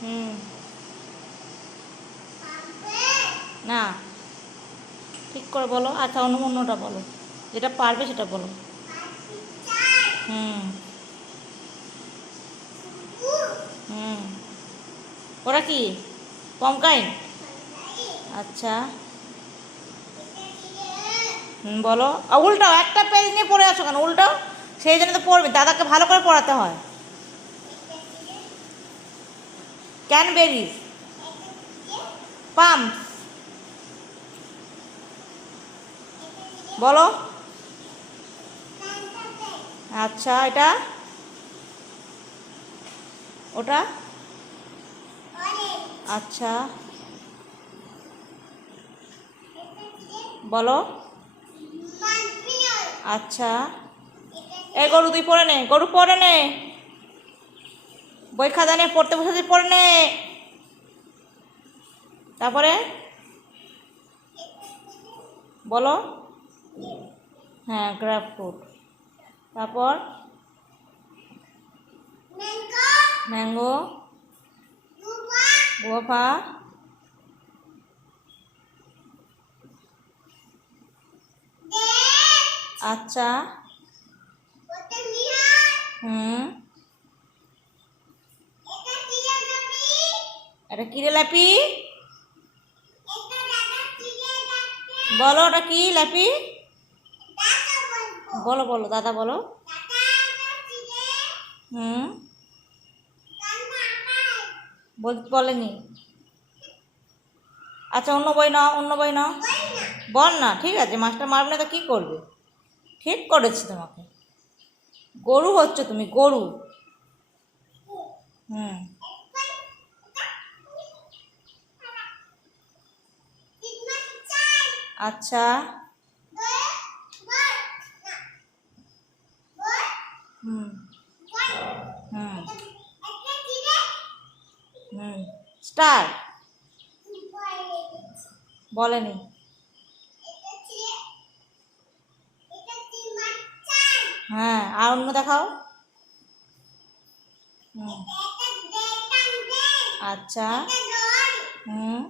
হুম। না, ঠিক করে বলো। আচ্ছা, অন্যটা বলো, যেটা পারবে সেটা বলো। হুম। হুম। ওরা কি? পমকাইন? আচ্ছা। হুম, বলো। উল্টাও, একটা পেজ নিয়ে পড়ে আসো কেন? উল্টাও, সেই জন্য তো পড়বে, দাদাকে ভালো করে পড়াতে হয়। ক্যানবেরিজ। পাম্পস। বলো। আচ্ছা, এটা? ওটা? আচ্ছা, বলো। আচ্ছা। এই গরু, তুই পড়ে নে, গরু পড়ে নে, বই খাতা নিয়ে পড়তে বসে পড়ে নে। তারপরে বলো। হ্যাঁ, গ্রাপ ফ্রুট। তারপর ম্যাঙ্গো। গুয়াভা। আচ্ছা। হুম। এটা কি রে ল্যাপি? বলো, ওটা কি ল্যাপি? বলো বলো, দাদা বলো। হুম। বলেনি। আচ্ছা, অন্য বই নাও, অন্য বই নাও। বল না, ঠিক আছে, মাস্টার মারবে না তো কী করবে? ঠিক করেছি তোমাকে। গরু হচ্ছে তুমি, গরু। হুম। আচ্ছা। হুম। হুম। হুম। স্টার। বলেনি। হ্যাঁ, আর অন্য দেখাও। হুম। আচ্ছা। হুম।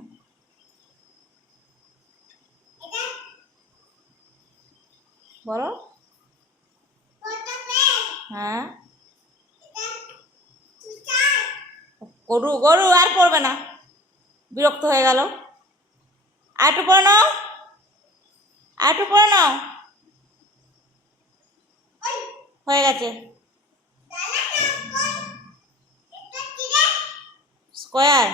বলো। হ্যাঁ। গরু, গরু আর পড়বে না, বিরক্ত হয়ে গেল। আর একটু পড়ে নাও, আর একটু পড়ে নাও। হয়ে গেছে। স্কোয়ার।